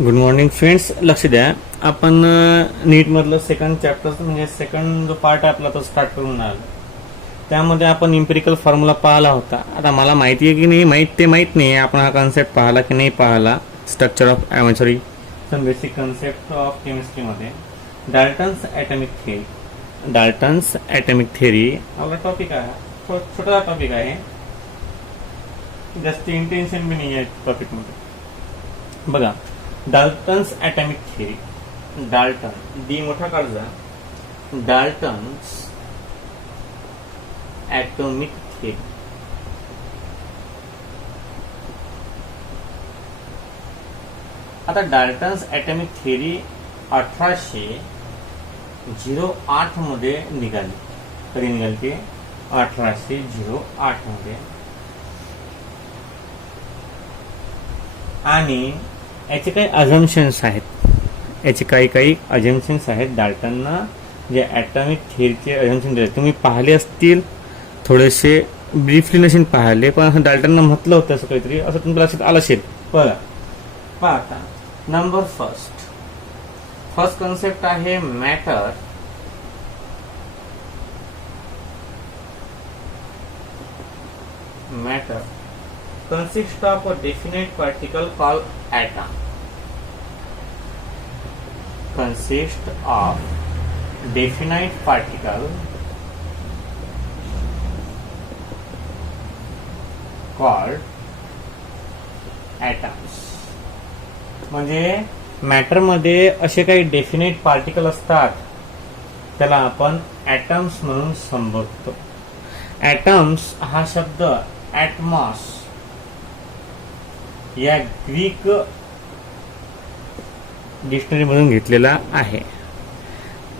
Good morning friends. लक्ष द्या, आपण नीटमधलं सेकंड चॅप्टर म्हणजे सेकंड जो पार्ट आहे आपला तो स्टार्ट करून आलो. त्यामध्ये आपण इम्पेरिकल फॉर्म्युला पाहिला होता. आता मला माहिती आहे की नाही माहीत नाही आपण हा कॉन्सेप्ट पाहिला की नाही पाहिला. Structure of sorry some basic concept of केमिस्ट्रीमध्ये डाल्टन्स ॲटॉमिक थेरी आपला टॉपिक आहे. छोटा टॉपिक आहे, जास्त इंटेन्शन बी नाही आहे टॉपिकमध्ये. बघा, Dalton's atomic theory. Dalton D मोठा काढजा. Dalton's atomic theory. आता डाल्टन्स ॲटॉमिक थेरी 1808 मध्ये निघाली. कधी निघाली ते 1808 मध्ये. आणि याचे काही अजम्पशन्स आहेत. काही अजम्पशन्स आहेत. डाल्टनना जे ॲटॉमिक थेअरीचे अजम्पशन दिले तुम्ही पाहिले असतील, थोडेसे ब्रीफली नसेल पाहिले, पण डाल्टनना म्हटलं होतं असं काहीतरी, असं तुमच्या लक्षात आलं असेल. बघा आता नंबर फर्स्ट कॉन्सेप्ट आहे matter. Consists of a definite particle called atom. Consists of definite particle called atoms. म्हणजे मॅटर मध्ये असे काही डेफिनेट पार्टिकल असतात, त्याला आपण ॲटम्स म्हणून संबोधतो. ॲटम्स हा शब्द ॲटमॉस या ग्रीक डिक्शनरी मधून घेतलेला आहे.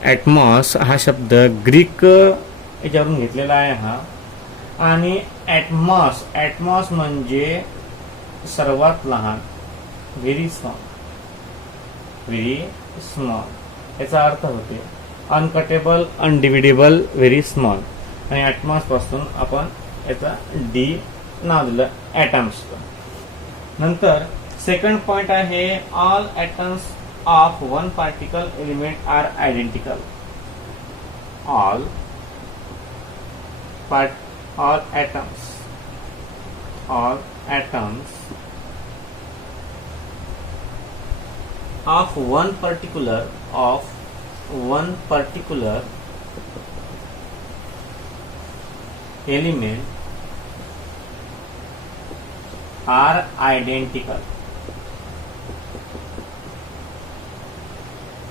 ॲटमॉस हा शब्द ग्रीक याच्यावरून घेतलेला आहे हा. आणि ॲटमॉस म्हणजे सर्वात लहान, व्हेरी स्मॉल. याचा अर्थ होते अनकटेबल, अनडिव्हिडेबल, व्हेरी स्मॉल. आणि ॲटमॉस पासून आपण याचा डी नाव दिलं ॲटम्स. नंतर सेकंड पॉइंट आहे all atoms of one particle element are identical. All atoms of one particular element are identical.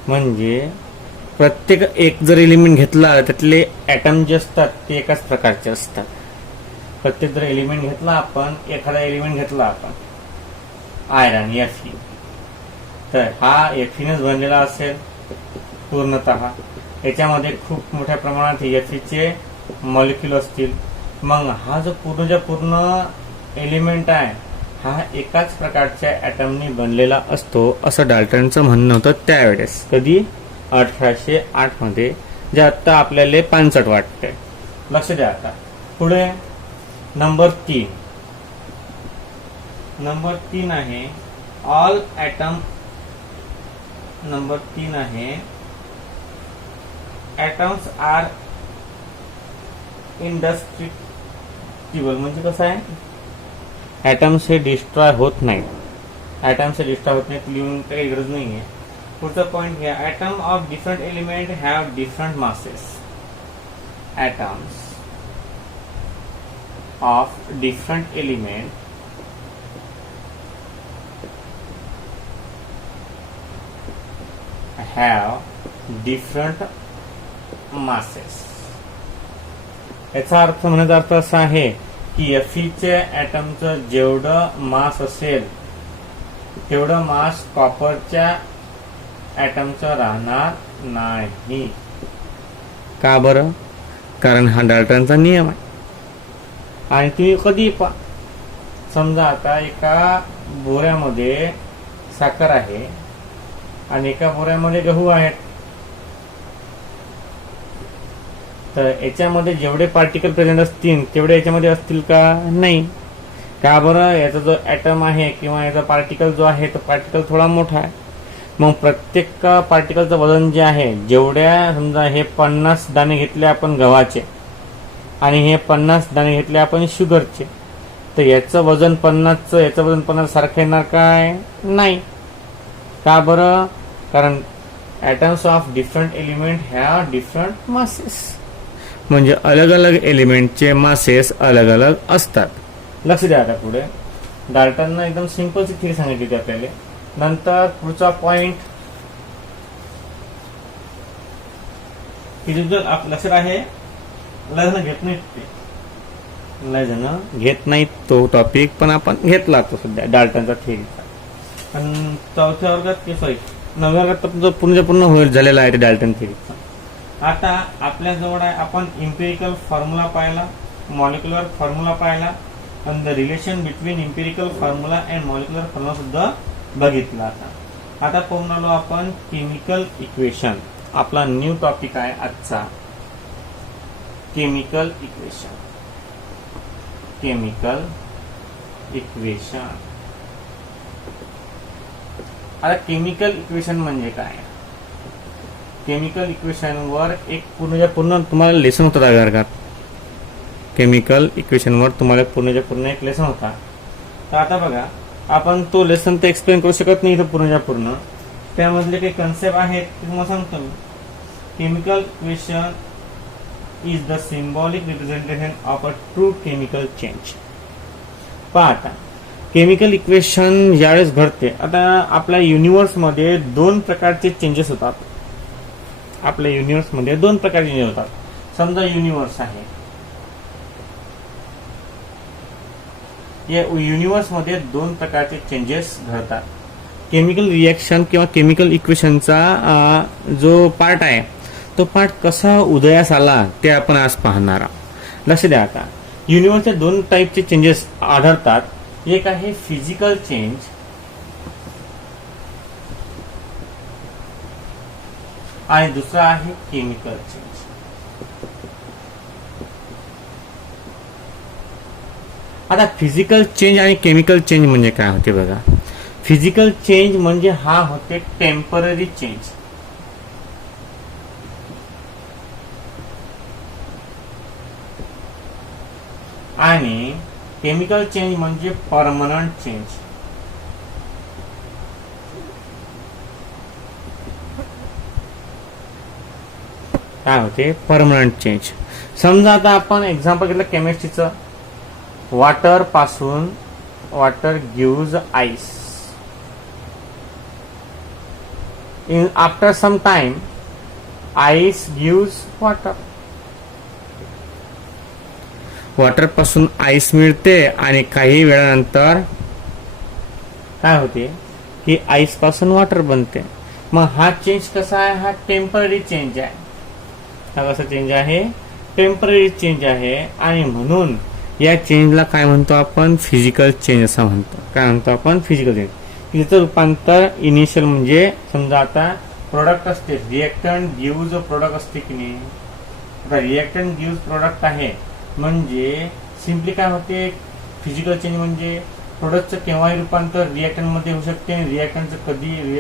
म्हणजे प्रत्येक एक जर एलिमेंट घेतला त्यातले ॲटम जे असतात ते एकाच प्रकारचे असतात. प्रत्येक जर एलिमेंट घेतला आपण, एखादा एलिमेंट घेतला आपण आयरन Fe, तर हा Feनच बनलेला असेल पूर्णतः. याच्यामध्ये खूप मोठ्या प्रमाणात Feचे मॉलिक्यूल असतील. मग हा जो पूर्ण एलिमेंट आहे हा एकाच प्रकारच्या ॲटमनी बनलेला असतो, असं डाल्टनचं म्हणणं होतं त्यावेळेस. कधी 1808 मध्ये, जे आता आपल्याला पानसट वाटते. लक्ष द्या. आता पुढे नंबर 3 आहे ऑल ॲटम. नंबर 3 आहे ॲटम्स आर इंडेस्ट्रक्टिबल. म्हणजे कसं आहे, ॲटम्स हे डिस्ट्रॉय होत नाहीत. लिहून काही गरज नाही आहे. पुढचा पॉइंट घ्या. Atom of different element have different masses. Atoms of different element have different masses. याचा अर्थ म्हणण्याचा अर्थ असा आहे की Feच्या ॲटमचं जेवढं मास असेल तेवढं मास कॉपरच्या ॲटमचं राहणार नाही. का बरं? कारण हा डाल्टनचा नियम आहे. आणि तुम्ही कधी समजा आता एका बोऱ्यामध्ये साखर आहे आणि एका बोऱ्यामध्ये गहू आहेत, तर याच्यामध्ये जेवढे पार्टिकल प्रेझेंट असतील तेवढे याच्यामध्ये असतील का? नाही. का बरं, याचा जो ॲटम आहे किंवा याचा पार्टिकल जो आहे तो पार्टिकल थोडा मोठा आहे. मग प्रत्येक पार्टिकलचं वजन जे आहे, जेवढ्या समजा हे 50 दाणे घेतले आपण गव्हाचे आणि हे 50 दाणे घेतले आपण शुगरचे, तर याचं वजन 50चं याचं वजन 50 सारखं येणार काय? नाही. का बरं? कारण atoms of different element have different masses. म्हणजे अलग अलग एलिमेंटचे मासेस अलग अलग असतात. लक्ष द्या. आता पुढे डाल्टननं एकदम सिंपलची थिअरी सांगितली होती आपल्याला. नंतर पुढचा पॉइंट की जो लक्षात आहे, लय जण घेत नाहीत ते, लय जण घेत नाहीत तो टॉपिक, पण आपण घेतला तो सध्या डाल्टनचा थिअरीचा. पण 4थ्या वर्गात की सॉरी 9व्या वर्गात तर पूर्ण होईल झालेला आहे ते डाल्टन थिअरीचा. आता आपल्याजवळ आहे, आपण इम्पेरिकल फॉर्म्युला पाहिला, मॉलिक्युलर फॉर्म्युला पाहिला, आणि the relation between empirical formula and molecular formula सुद्धा बघितला. आता पाहून आलो आपण केमिकल इक्वेशन. आपला न्यू टॉपिक आहे आजचा, केमिकल इक्वेशन. Chemical equation. आता केमिकल इक्वेशन म्हणजे काय? केमिकल इक्वेशन वर एक पूर्ण तुम्हाला लेसन होता त्या वर्गात. केमिकल इक्वेशन वर तुम्हाला पूर्ण एक लेसन होता. तर आता बघा, आपण तो लेसन तर एक्सप्लेन करू शकत नाही इथं पूर्ण. त्यामधले काही कन्सेप्ट आहेत ते तुम्हाला सांगतो मी. Chemical equation is the symbolic representation of a true chemical change. पहा आता, केमिकल इक्वेशन ज्यावेळेस घडते, आता आपल्या युनिव्हर्समध्ये 2 प्रकारचे चेंजेस होतात. आपल्या युनिव्हर्समध्ये 2 प्रकारचे चेंजेस होतात. समजा युनिव्हर्स आहे, या युनिव्हर्समध्ये 2 प्रकारचे चेंजेस घडतात. केमिकल रिएक्शन किंवा केमिकल इक्वेशनचा जो पार्ट आहे तो पार्ट कसा उदयास आला ते आपण आज पाहणार आहोत. लक्ष द्या. आता युनिव्हर्सचे 2 टाईपचे चेंजेस आढळतात. एक आहे फिजिकल चेंज आणि दुसरा आहे केमिकल चेंज. आता फिजिकल चेंज आणि केमिकल चेंज म्हणजे काय होते बघा. फिजिकल चेंज म्हणजे हा होते टेम्पररी चेंज, आणि केमिकल चेंज म्हणजे परमनंट चेंज. काय होते? Permanent change. समजा आता आपण एक्झाम्पल घेतलं केमिस्ट्रीचं. वाटर पासून water gives ice. In after some time ice gives water. Water पासून आईस मिळते आणि काही वेळानंतर काय होते की आईस पासून वॉटर बनते. मग हा चेंज कसा आहे? हा टेम्पररी चेंज आहे. हा कसा चेंज आहे? टेम्पररी चेंज आहे. आणि म्हणून या चेंजला काय म्हणतो आपण? फिजिकल चेंज असं म्हणतो. काय म्हणतो आपण? Physical change. याचं रूपांतर इनिशियल म्हणजे समजा आता प्रोडक्ट असते, रिएक्टंट गिव्ज प्रोडक्ट असते की नाही. आता रिएक्टंट गिव्ज प्रोडक्ट आहे म्हणजे सिम्पली काय होते? फिजिकल चेंज म्हणजे प्रोडक्टचं केव्हाही रूपांतर रिएक्टंट मध्ये होऊ शकते आणि रिएक्टंटचं कधी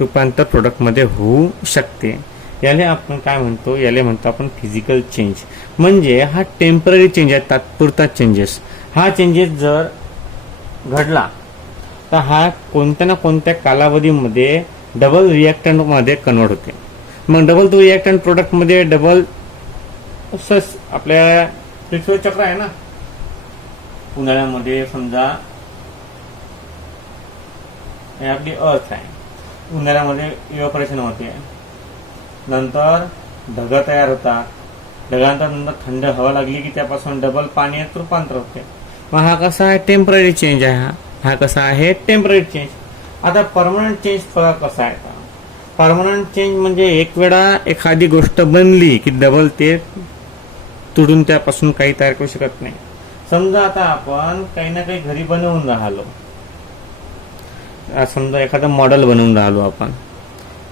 रूपांतर प्रोडक्ट मध्ये होऊ शकते. याला आपण काय म्हणतो? याला म्हणतो आपण फिजिकल चेंज. म्हणजे हा टेम्पररी चेंज आहे, तात्पुरता चेंजेस. हा चेंजेस जर घडला तर हा कोणत्या ना कोणत्या कालावधीमध्ये डबल रिएक्टंट मध्ये कन्वर्ट होते. मग डबल तो रिएक्टंट प्रोडक्ट मध्ये डबल आपल्या पृथ्वी चक्र आहे ना. उन्हाळ्यामध्ये समजा आपली अर्थ आहे, उन्हाळ्यामध्ये इव्हॅपोरेशन होते, नंतर ढग तयार होतात, ढगानंतर थंड हवा लागली की त्यापासून डबल पाण्यात रूपांतर होते. मग हा कसा आहे? टेम्पररी चेंज आहे. हा कसा आहे? Temporary change. आता परमनंट चेंज कसा आहे? परमनंट चेंज म्हणजे एक वेळा एखादी गोष्ट बनली की डबल ते तुडून त्यापासून काही तयार करू शकत नाही. समजा आता आपण काही ना काही घरी बनवून राहिलो, समजा एखादं मॉडेल बनवून राहिलो, आपण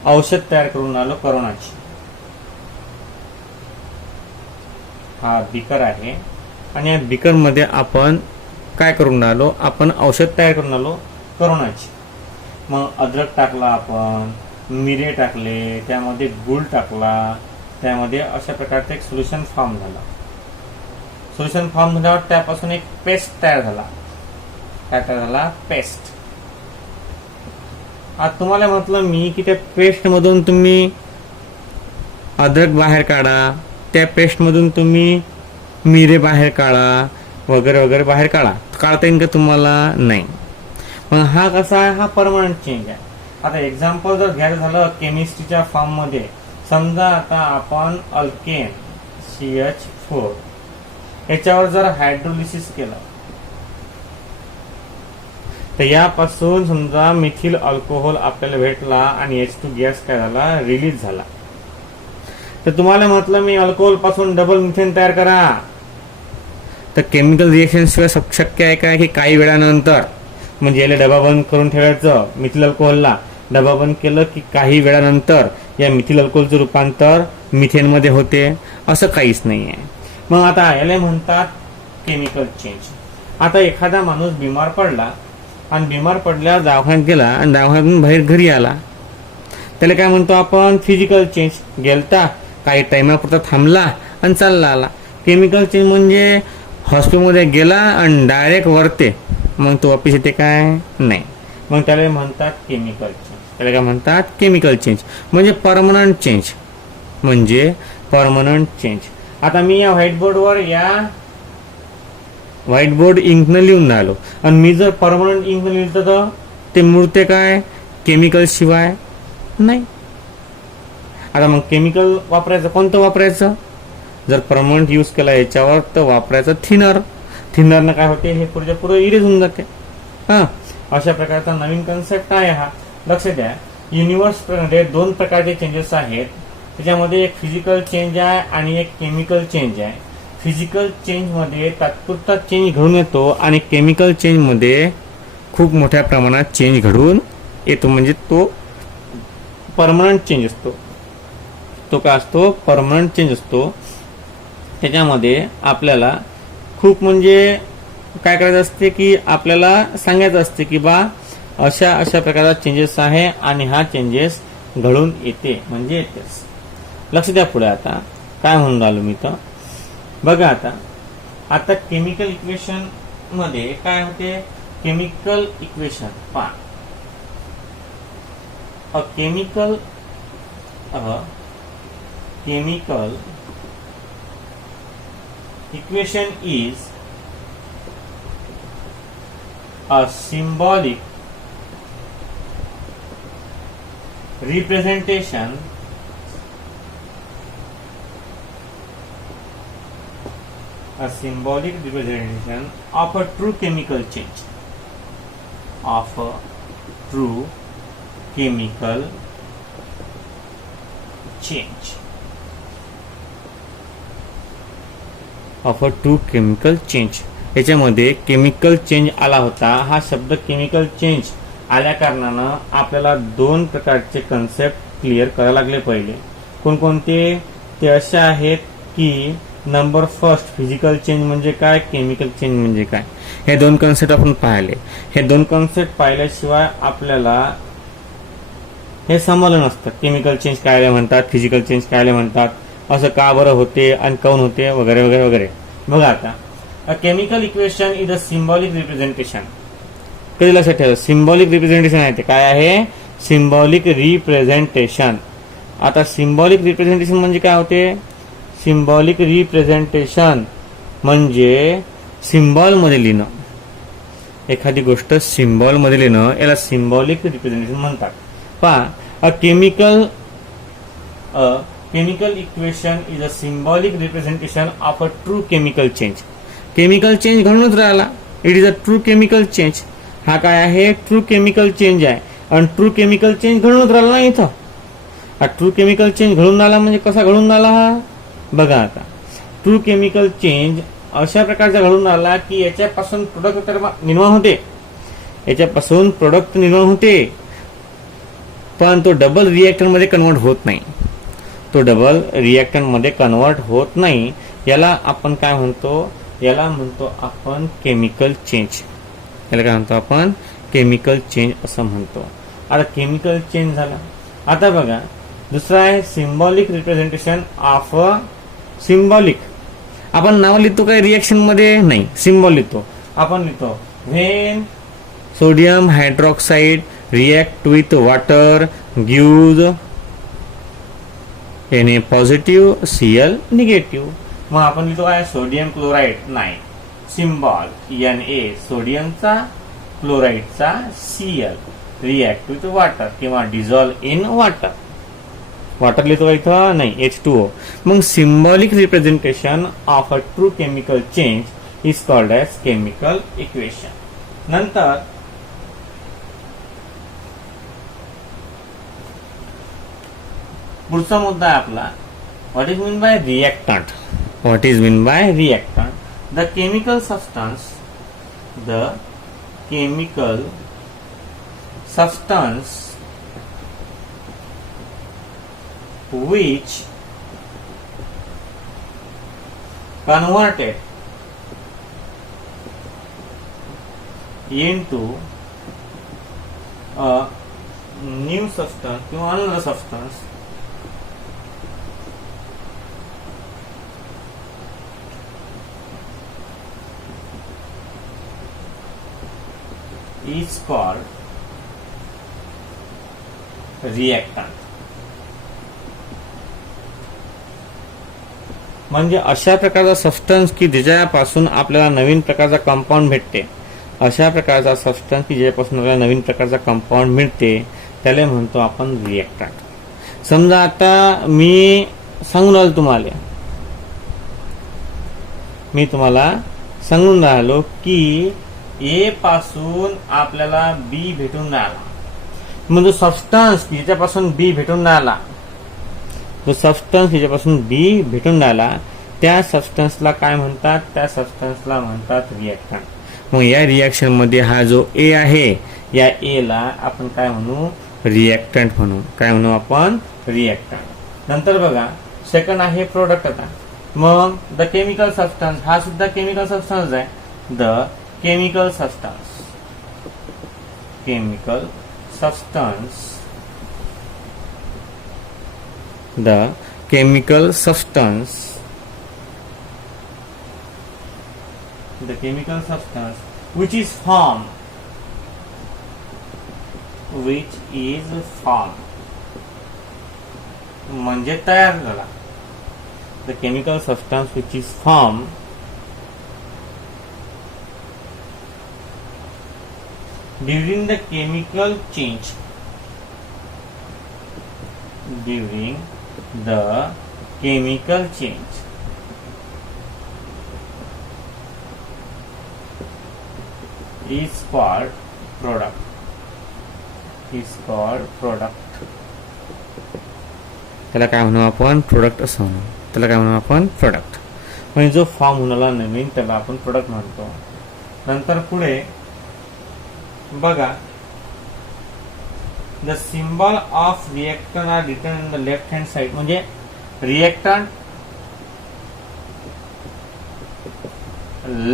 औषध तयार करून राहिलो कोरोनाची. हा बीकर आहे आणि या बीकर मध्ये आपण काय करून आलो आपण, औषध तयार करून आलो करोनाची. मग अद्रक टाकला आपण, मिरे टाकले, त्यामध्ये गुळ टाकला, त्यामध्ये अशा प्रकारचं एक सोल्युशन फॉर्म झाला. सोल्युशन फॉर्म झाल्यावर त्यापासून एक पेस्ट तयार झाला. काय तयार झाला? पेस्ट. आता तुम्हाला म्हटलं मी की त्या पेस्ट मधून तुम्ही अद्रक बाहेर काढा, त्या पेस्ट मधून तुम्ही मिरे बाहेर काढा, वगैरे वगैरे बाहेर काढता येईल का तुम्हाला? नाही. मग हा कसा आहे? हा परमनंट चेंज आहे. आता एक्झाम्पल जर घ्यायचं झालं केमिस्ट्रीच्या फॉर्म मध्ये, समजा आता आपण अल्केन CH4 याच्यावर जर हायड्रोलिसिस केलं तर यापासून समजा मिथिल अल्कोहोल आपल्याला भेटला आणि H2 गॅस काय झाला? रिलीज झाला. तर तुम्हाला म्हटलं मी अल्कोहोल पासून डबल मिथेन तयार करा, तर केमिकल रिएक्शन शिवाय शक्य आहे का की काही वेळानंतर, म्हणजे याला डबा बंद करून ठेवायचं, मिथिल अल्कोहोलला डबा बंद केलं की काही वेळानंतर या मिथिल अल्कोहोलचं रूपांतर मिथेनमध्ये होते? असं काहीच नाही आहे. मग आता याला म्हणतात केमिकल चेंज. आता एखादा माणूस बिमार पडला आणि बिमार पडल्यावर दवाखान्यात गेला आणि दवाखान्यातून बाहेर घरी आला, त्याला काय म्हणतो आपण? Physical change. गेलता, काही टाइमापुरता थांबला आणि चालला आला. केमिकल चेंज म्हणजे हॉस्पिटलमध्ये गेला आणि डायरेक्ट वरते, मग तो वापिस येते काय? नाही. मग त्याला म्हणतात केमिकल चेंज. त्याला काय म्हणतात? Chemical change. म्हणजे परमनंट चेंज. म्हणजे परमनंट चेंज. आता मी या व्हाईटबोर्डवर व्हाईटबोर्ड इंकनं लिहून राहिलो आणि मी जर परमनंट इंकनं लिहिलं तर ते मुळते काय? केमिकल शिवाय नाही. आता मग केमिकल वापरायचं कोणतं वापरायचं? जर परमनंट यूज केला याच्यावर तर वापरायचं थिनर. थिनरनं काय होते? हे पुढच्या पुढे इरेज होऊन जाते. अशा प्रकारचा नवीन कन्सेप्ट आहे हा. लक्ष द्या, युनिव्हर्समध्ये 2 प्रकारचे चेंजेस आहेत. त्याच्यामध्ये एक फिजिकल चेंज आहे आणि एक केमिकल चेंज आहे. फिजिकल चेंज मध्ये तात्पुरता चेंज घडून येतो आणि केमिकल चेंज मध्ये खूप मोठ्या प्रमाणात चेंज घडून येतो, म्हणजे तो परमनंट चेंज असतो. तो काय असतो? परमनंट चेंज असतो. त्याच्यामध्ये आपल्याला खूप म्हणजे काय करायचं असते की आपल्याला सांगायचं असते की बा अशा अशा प्रकारचा चेंजेस आहे आणि हा चेंजेस घडून येते, म्हणजे येतेच. लक्ष द्या पुढे. आता काय म्हणून राहिलो मी तर बघा. आता केमिकल इक्वेशन मध्ये काय होते? केमिकल इक्वेशन पहा. A chemical equation is a symbolic representation of a true chemical change. Of a true chemical change. Of a true chemical change. याच्यामध्ये केमिकल चेंज आला होता. हा शब्द केमिकल चेंज आल्या कारणानं आपल्याला 2 प्रकारचे कन्सेप्ट क्लिअर करायला लागले. पहिले कोणकोणते? ते असे आहेत की नंबर फर्स्ट फिजिकल चेंज म्हणजे काय, केमिकल चेंज म्हणजे काय, हे 2 कन्सेप्ट आपण पाहिले. हे 2 कन्सेप्ट पाहिल्याशिवाय आपल्याला हे समजलं नसतं केमिकल चेंज काय म्हणतात, फिजिकल चेंज काय म्हणतात, असं का बरं होते आणि काऊन होते वगैरे वगैरे वगैरे. बघा आता, अ chemical equation is a symbolic representation. कधी लक्षात ठेवा, सिम्बॉलिक रिप्रेझेंटेशन आहे ते काय आहे? Symbolic representation. आता सिम्बॉलिक रिप्रेझेंटेशन म्हणजे काय होते? सिम्बॉलिक रिप्रेझेंटेशन म्हणजे सिम्बॉल मध्ये लिहिणं. एखादी गोष्ट सिम्बॉल मध्ये लिहिणं याला सिम्बॉलिक रिप्रेझेंटेशन म्हणतात. पहा, a chemical equation is a symbolic representation of a true chemical change. Chemical change घडूनच राहिला. It is a true chemical change. हा काय आहे? ट्रू केमिकल चेंज आहे. आणि ट्रू केमिकल चेंज घडूनच राहिला ना इथं. हा ट्रू केमिकल चेंज घडून राहिला म्हणजे कसा घडून राहिला हा? बघा आता, ट्रू केमिकल चेंज अशा प्रकारचा घडून राहिला की याच्यापासून प्रोडक्ट निर्माण होते. याच्यापासून प्रोडक्ट निर्माण होते, पण तो डबल रिएक्टर मध्ये कन्वर्ट होत नाही. तो डबल रिएक्टर मध्ये कन्वर्ट होत नाही. याला आपण काय म्हणतो? याला म्हणतो आपण केमिकल चेंज. याला काय म्हणतो आपण? केमिकल चेंज असं म्हणतो. आता केमिकल चेंज झाला. आता बघा दुसरा आहे सिम्बॉलिक रिप्रेझेंटेशन ऑफ सिम्बॉलिक. आपण नाव लिहितो काय रिएक्शन मध्ये? नाही, सिम्बॉल लिहितो. आपण लिहितो when sodium hydroxide react with water gives Na positive Cl negative. मग आपण लिहितो काय? Sodium chloride. नाही, सिम्बॉल Na सोडियमचा क्लोराईडचा Cl रिएक्ट विथ वॉटर किंवा डिझॉल्व इन वॉटर. वॉटर लिहितो का इथं? नाही, H2O. मग symbolic representation of a true chemical change is called as chemical equation. नंतर पुढचा मुद्दा आहे आपला what is mean by reactant. What is mean by reactant? The chemical substance which converted into a new substance or another substance is called reactant. म्हणजे अशा प्रकारचा substance की ज्याच्यापासून आपल्याला नवीन प्रकारचा कंपाऊंड भेटते. अशा प्रकारचा सबस्टन्स की ज्याच्यापासून आपल्याला नवीन प्रकारचा कंपाऊंड मिळते त्याला म्हणतो आपण रिएक्टंट. समजा आता मी सांगून राहिलो सांगून राहिलो की ए पासून आपल्याला बी भेटून राहिला. म्हणजे सबस्टन्स ज्याच्यापासून बी भेटून राहिला, जो सबस्टन्स ज्याच्यापासून बी भेटून राहिला त्या सबस्टन्सला काय म्हणतात? त्या सबस्टन्सला म्हणतात रिएक्टंट. मग या रिएक्शन मध्ये हा जो ए आहे या ए ला आपण काय म्हणू? रिएक्टंट म्हणू. काय म्हणू आपण? रिएक्टंट. नंतर बघा सेकंड आहे प्रोडक्ट. आता मग द केमिकल सबस्टन्स, हा सुद्धा केमिकल सबस्टन्स आहे. The chemical substance the chemical substance which is formed म्हणजे तयार झाला. the chemical substance which is formed during the chemical change is called product. त्याला काय म्हणू आपण? प्रोडक्ट असं म्हणू. त्याला काय म्हणू आपण? प्रोडक्ट. म्हणजे जो फॉर्म होणारा नवीन त्याला आपण प्रोडक्ट म्हणतो. नंतर पुढे बघा the symbol of reactant are written in the left hand side. म्हणजे रिएक्टंट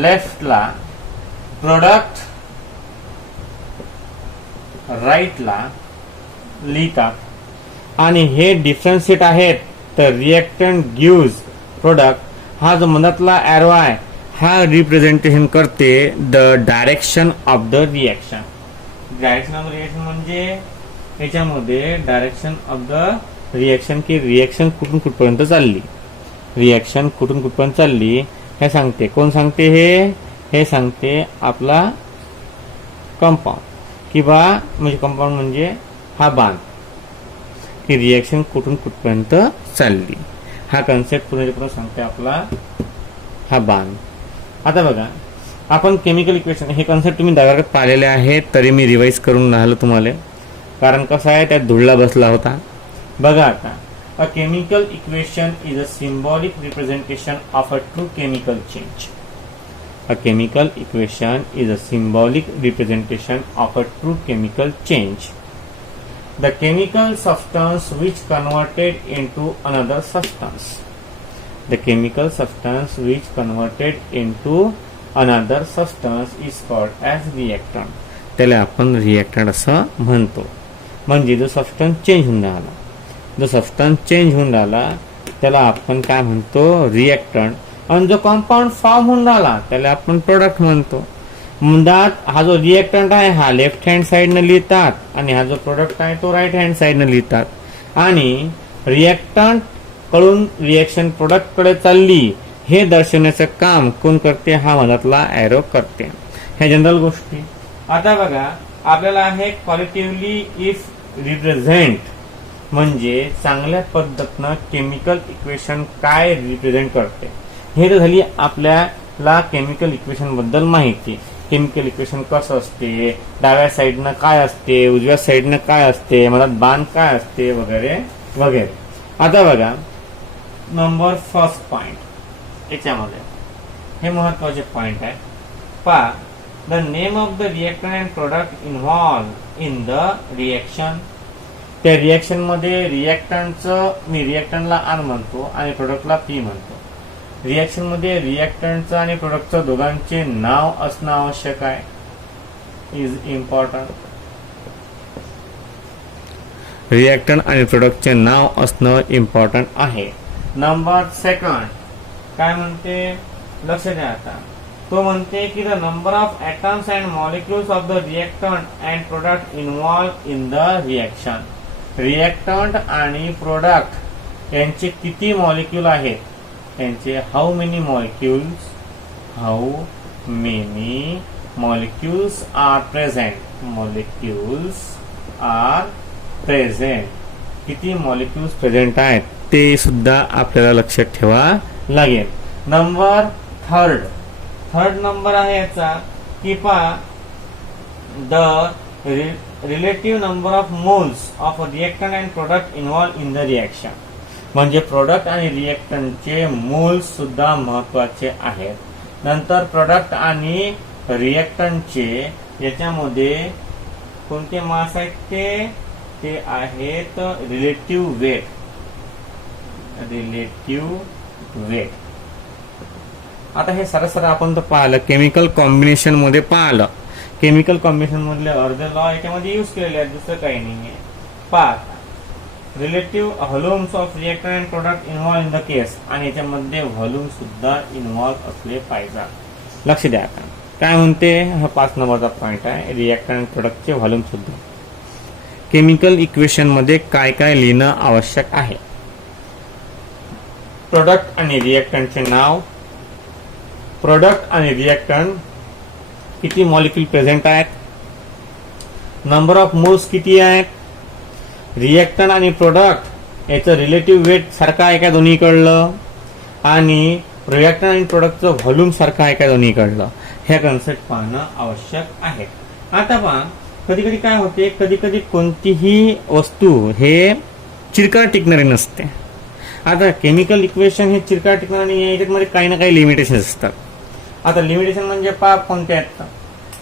लेफ्टला, प्रोडक्ट राईटला लिहितात. आणि हे डिफरन्शिएट आहेत. तर रिएक्टंट गिव्ज प्रोडक्ट. हा जो मधातला एरो आहे हा रिप्रेझेंटेशन करते the direction of the reaction. Direction of the reaction म्हणजे याच्यामध्ये डायरेक्शन ऑफ द रिएक्शन की रिएक्शन कुठून कुठपर्यंत चालली. रिएक्शन कुठून कुठपर्यंत चालली हे सांगते. कोण सांगते? हे सांगते आपला कंपाऊंड किंवा म्हणजे कंपाऊंड म्हणजे हा बाण की रिएक्शन कुठून कुठपर्यंत चालली. हा कन्सेप्ट पुढे सांगते आपला हा बाण. आता बघा आपण केमिकल इक्वेशन हे कन्सेप्ट तुम्ही दहाव्या वर्गात पाहिलेले आहेत तरी मी रिवाइज करून राहिलो तुम्हाला. कारण कसं आहे त्यात धुळला बसला होता. बघा आता अ chemical equation is a symbolic representation of a true chemical change. A chemical equation is a symbolic representation of a true chemical change. The chemical substance which converted into another substance. The chemical substance which converted into another substance is called as reactant. त्याला आपण reactant असं म्हणतो. म्हणजे जो substance change होऊन राहिला, जो substance change होऊन राहिला त्याला आपण काय म्हणतो, रिएक्टंट. आणि जो कंपाऊंड फॉर्म होऊन राहिला त्याला आपण प्रोडक्ट म्हणतो. मुळात हा जो रिएक्टंट आहे हा लेफ्ट हँड साईडनं लिहितात आणि हा जो प्रोडक्ट आहे तो राईट हँड साईडनं लिहितात. आणि रिएक्टंट कडून रिएक्शन प्रोडक्ट कडे चालली हे दर्शवण्याचं काम कोण करते, हा मधातला एरो करते. ह्या जनरल गोष्टी. आता बघा आपल्याला आहे क्वालिटेटिव्हली इफ रिप्रेझेंट म्हणजे चांगल्या पद्धतीनं केमिकल इक्वेशन काय रिप्रेझेंट करते. हे तर झाली आपल्याला केमिकल इक्वेशन बद्दल माहिती. केमिकल इक्वेशन कसं असते, डाव्या साईडनं काय असते, उजव्या साईडनं काय असते, मधात बाण काय असते वगैरे वगैरे. आता बघा नंबर फर्स्ट पॉइंट याच्यामध्ये हे महत्वाचे पॉइंट आहे. पहा the name of the reactant and product involve in the reaction. त्या रिएक्शन मध्ये रिएक्टंटचं मी रिएक्टंटला आर म्हणतो आणि प्रोडक्टला पी म्हणतो. रिएक्शन मध्ये रिएक्टंटचं आणि प्रोडक्टचं दोघांचे नाव असणं आवश्यक आहे, इज इम्पॉर्टंट. रिएक्टंट आणि प्रोडक्टचे नाव असणं इम्पॉर्टंट आहे. नंबर सेकंड काय म्हणते, लक्ष द्या आता. तो म्हणते की the number of atoms and molecules of the reactant and product involve in the reaction. Reactant आणि प्रोडक्ट यांचे किती मॉलिक्यूल आहेत, त्यांचे how many molecules are present. किती मॉलिक्युल्स प्रेझेंट आहेत ते सुद्धा आपल्याला लक्षात ठेवा लागेल. नंबर थर्ड नंबर आहे याचा की पहा the relative number of moles of reactant and product involve in the reaction. म्हणजे प्रोडक्ट आणि रिएक्टंटचे मोल्स सुद्धा महत्वाचे आहेत. नंतर प्रोडक्ट आणि रिएक्टंटचे याच्यामध्ये कोणते मास आहेत ते आहेत रिलेटिव्ह वेट. आता हे सरसर आपण तर पाहिलं, केमिकल कॉम्बिनेशन मध्ये पाहिलं. केमिकल कॉम्बिनेशन मधले अर्धे लॉ याच्यामध्ये यूज केलेले आहेत, दुसरं काही नाही. पहा relative volumes of reactant and product involve in the case आणि याच्यामध्ये व्हॉल्यूम सुद्धा इन्व्हॉल्व असले पाहिजे. लक्ष द्या आता काय म्हणते, हा 5 नंबरचा पॉइंट आहे. रिएक्टंट अँड प्रोडक्टचे व्हॉल्यूम सुद्धा केमिकल इक्वेशन मध्ये काय काय लिहिणं आवश्यक आहे. प्रोडक्ट आणि रिएक्टंटचे नाव, प्रोडक्ट आणि रिएक्टंट किती मॉलिक्यूल प्रेझेंट आहेत, नंबर ऑफ मोल्स किती आहेत, रिएक्टंट आणि प्रोडक्ट याचं रिलेटिव्ह वेट सारखं आहे का दोन्हीकडलं, आणि रिएक्टंट आणि प्रोडक्टचं व्हॉल्यूम सारखं आहे का दोन्हीकडलं, ह्या कन्सेप्ट पाहणं आवश्यक आहे. आता पहा कधी कधी काय होते, कधी कधी कोणतीही वस्तू हे चिरकाळ टिकणारी नसते. आता केमिकल इक्वेशन हे चिरकाळ टिकणार नाही, याच्यामध्ये काही ना काही लिमिटेशन असतात. आता लिमिटेशन म्हणजे पहा कोणते आहेत,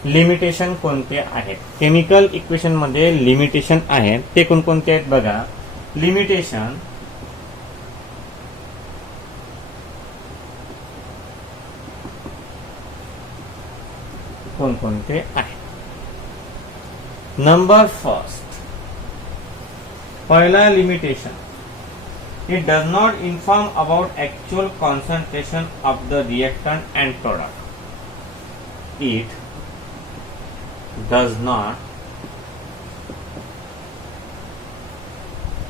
लिमिटेशन कोणते आहेत केमिकल इक्वेशन मध्ये लिमिटेशन आहेत ते कोणकोणते आहेत बघा. लिमिटेशन कोणकोणते आहेत. नंबर फर्स्ट, पहिला limitation, it does not inform about actual concentration of the reactant and product. It does not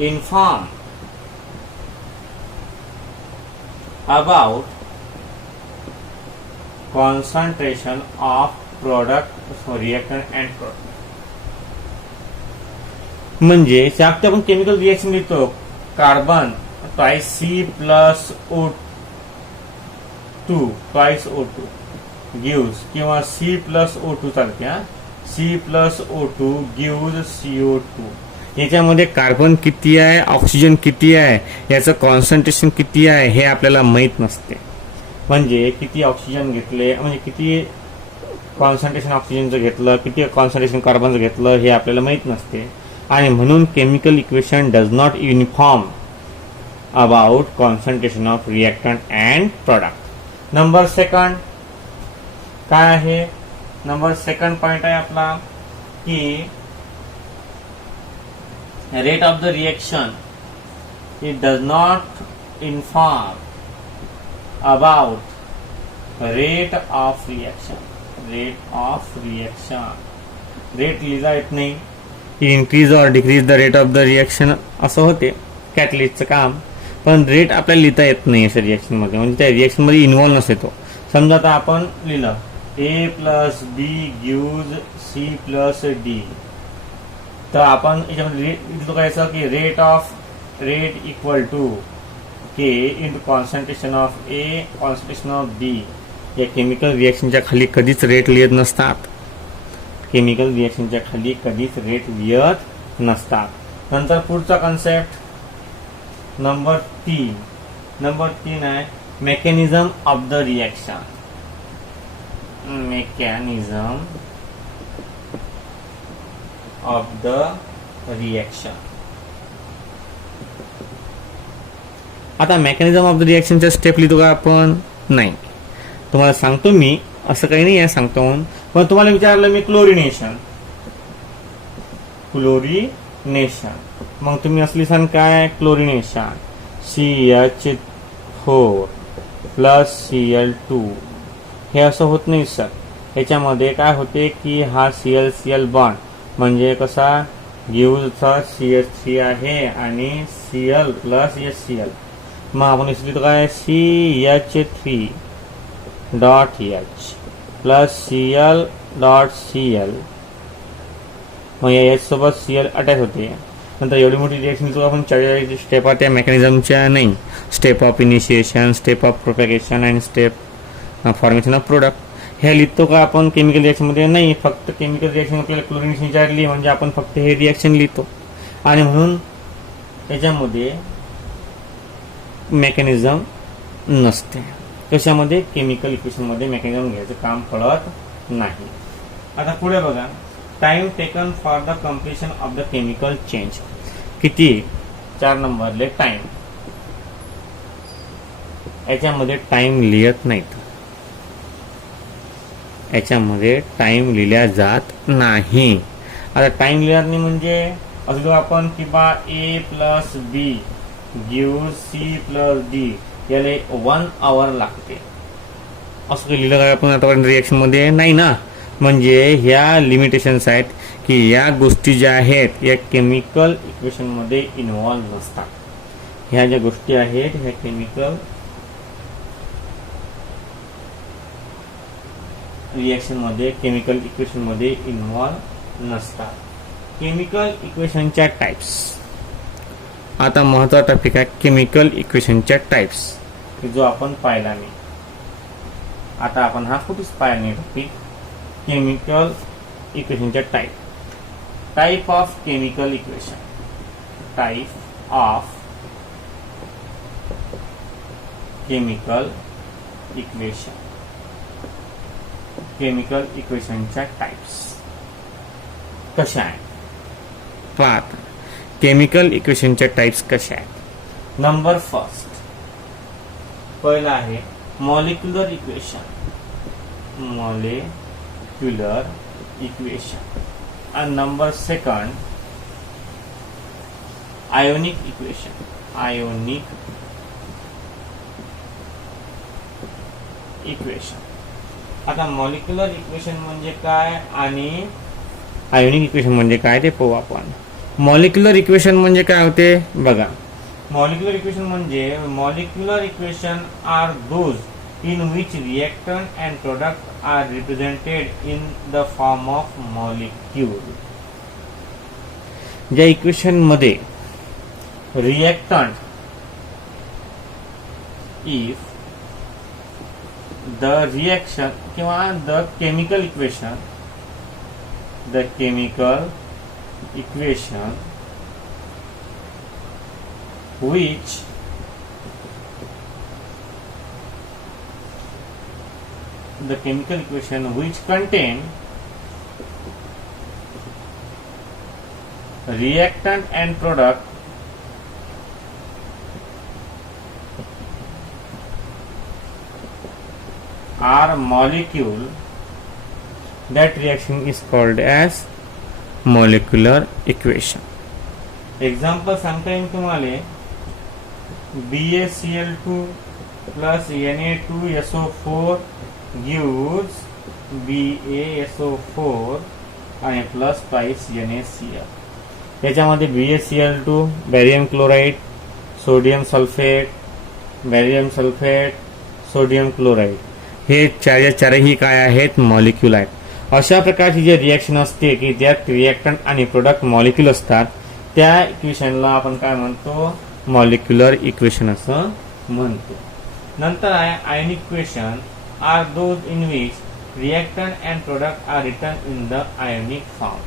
inform about concentration of product, reactant and product. म्हणजे आपण केमिकल रिएक्शन लिहितो, carbon twice C+O2 twice O2 gives किंवा C+O2 चालते, C+O2 gives CO2. याच्यामध्ये carbon किती आहे, oxygen किती आहे, याचं कॉन्सन्ट्रेशन किती आहे हे आपल्याला माहित नसते. म्हणजे किती ऑक्सिजन घेतले, म्हणजे किती कॉन्सन्ट्रेशन ऑक्सिजनचं घेतलं, किती कॉन्सन्ट्रेशन कार्बनचं घेतलं हे आपल्याला माहित नसते. आणि म्हणून chemical equation does not uniform about concentration of reactant and product. Number second काय आहे? नंबर सेकंड पॉइंट आहे आपला की rate of the reaction it does not inform about rate of reaction. Rate of reaction rate लिहिता येत नाही. Increase or decrease the rate of the reaction असं होते कॅटलिस्टचं काम, पण रेट आपल्याला लिहिता येत नाही अशा रिएक्शनमध्ये, म्हणजे त्या रिएक्शनमध्ये इन्व्हॉल्व नसते तो. समजा आता आपण लिहिलं A plus B gives C plus D, तर आपण याच्यामध्ये लिहितो काय की rate equal to K into concentration of A concentration of B. या केमिकल रिएक्शनच्या खाली कधीच रेट लिहित नसतात. केमिकल रिएक्शनच्या खाली कधीच रेट लिहित नसतात. नंतर पुढचा कन्सेप्ट नंबर 3 आहे mechanism of the reaction. Mechanism of the reaction. आता मेकॅनिझम ऑफ द रिएक्शनच्या स्टेप लिहितो का आपण? नाही. तुम्हाला सांगतो मी, असं काही नाही आहे सांगतो म्हणून, पण तुम्हाला विचारलं मी क्लोरिनेशन. मग तुम्ही असली सांग काय? Chlorination CH4 plus Cl2. हे असं होत नाही सर. याच्यामध्ये काय होते की हा Cl बॉन्ड म्हणजे कसा गिव्हचा CH3 आहे आणि Cl प्लस HCl. मग आपण लिहितो काय? CH3 dot H plus Cl dot Cl. मग या H सोबत Cl अटॅच होते. नंतर एवढी मोठी रिएक्शन आपण 40 स्टेप त्या मेकॅनिझमच्या नाही. Step of initiation, step of propagation and step formation of product. हे लिहितो का आपण केमिकल रिएक्शनमध्ये? नाही. फक्त केमिकल रिएक्शन आपल्याला क्लोरिनेशन विचारली म्हणजे आपण फक्त हे रिएक्शन लिहितो, आणि म्हणून त्याच्यामध्ये मेकॅनिझम नसते. कशामध्ये? केमिकल इक्वेशनमध्ये मेकॅनिझम घ्यायचं काम पडत नाही. आता पुढे बघा, time taken for the completion of the chemical change. किती? 4 नंबरले टाइम. याच्यामध्ये टाइम लिहित नाहीत. याच्यामध्ये टाइम लिहिल्या जात नाही. आता टाइम लिहित नाही म्हणजे असं आपण की बा ए प्लस बी गिव्ह सी प्लस डी, याला 1 आवर लागते असं लिहिलं काय आपण आतापर्यंत रिएक्शन मध्ये? नाही ना. म्हणजे ह्या लिमिटेशन्स आहेत की या गोष्टी ज्या आहेत या केमिकल इक्वेशन मध्ये इन्व्हॉल्व नसतात. ह्या ज्या गोष्टी आहेत ह्या केमिकल रिएक्शन मध्ये, केमिकल इक्वेशन मध्ये इन्व्हॉल्व नसतात. केमिकल इक्वेशनच्या टाइप्स. आता महत्त्वाचा टॉपिक आहे केमिकल इक्वेशनच्या टाइप्स, जो आपण पाहिला नाही. आता आपण हा कुठेच पाहिला नाही टॉपिक. केमिकल इक्वेशनच्या type of chemical equation. Type of chemical equation. Chemical इक्वेशनच्या टाइप्स कशा आहेत पाहत. केमिकल इक्वेशनच्या टाइप्स कशा आहेत? नंबर फर्स्ट पहिला आहे molecular equation. Molecular equation. and number second ionic equation. Ionic equation. आता मॉलिक्युलर इक्वेशन म्हणजे काय आणि आयोनिक इक्वेशन म्हणजे काय ते पाहू आपण. मॉलिक्युलर इक्वेशन म्हणजे काय होते बघा. मॉलिक्युलर इक्वेशन म्हणजे molecular equation are those in which reactant and product are represented in the form of molecule. ज्या इक्वेशन मध्ये reactant if the reaction किंवा the chemical equation which the chemical equation which contain reactant and product are molecule, that reaction is called as molecular equation. Example सांगता येईल तुम्हाला. BaCl2 plus Na2SO4 gives BaSO4 आणि plus twice NaCl. याच्यामध्ये BaCl2 barium chloride, sodium sulphate, barium sulphate, sodium chloride हे चारही काय आहेत, molecule आहेत. अशा प्रकारची जे रिएक्शन असते की ज्यात रिएक्टंट आणि प्रोडक्ट मॉलिक्यूल असतात त्या इक्वेशनला आपण काय म्हणतो, मॉलिक्युलर इक्वेशन असं म्हणतो. नंतर आहे ionic equation are those in which reactant and product are written in the ionic form.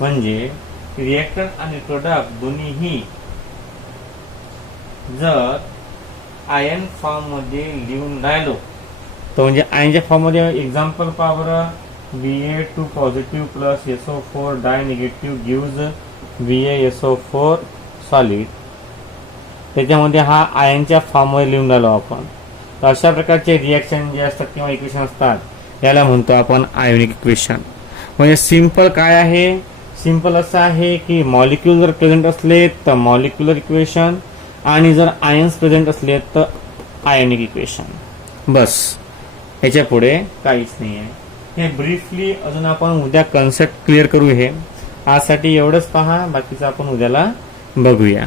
म्हणजे रिएक्टंट आणि प्रोडक्ट दोन्हीही जर आयन फॉर्म मध्ये लिहून राहिलो तर म्हणजे आयनच्या फॉर्म मध्ये example power Ba2 positive plus SO4 di negative gives BaSO4 solid. त्याच्यामध्ये हा आयनच्या फॉर्म मध्ये लिहून राहिलो आपण. तर अशा प्रकारचे रिएक्शन जे असतात किंवा इक्वेशन असतात याला म्हणतो आपण आयोनिक इक्वेशन. म्हणजे सिंपल काय आहे, सिंपल असं आहे की मॉलिक्यूल जर प्रेझेंट असले तर मॉलिक्युलर इक्वेशन आणि जर आयन्स प्रेझेंट असले तर आयोनिक इक्वेशन. बस, याच्या पुढे काहीच नाही आहे. हे ब्रीफली अजून आपण उद्या कन्सेप्ट क्लिअर करू. हे आजसाठी एवढंच पहा, बाकीचं आपण उद्याला बघूया.